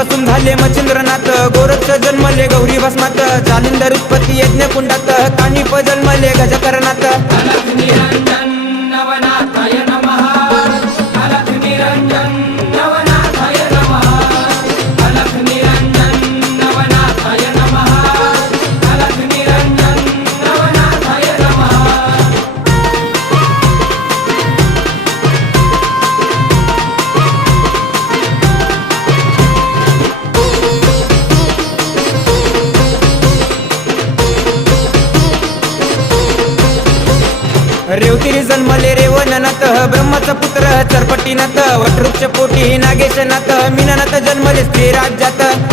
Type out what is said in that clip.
पासून झाले मच्छिंद्रनाथ, गोरक्ष जन्मले गौरी भस्मात, जालिंदर उत्पत्ती यज्ञ कुंडात, कानिप जन्मले गजकरणात. अलख निरंजन नवनाथाय नमः, अलख निरंजन नवनाथाय नमः, अलख निरंजन नवनाथाय नमः, अलख निरंजन नवनाथाय नमः. रेवतिरी जन्मले रेवणनाथ, ब्रह्माचा पुत्र चरपटीनाथ, वटवृक्ष पोटी नागेशनाथ, मीननाथ जन्मले स्त्री राज्यात.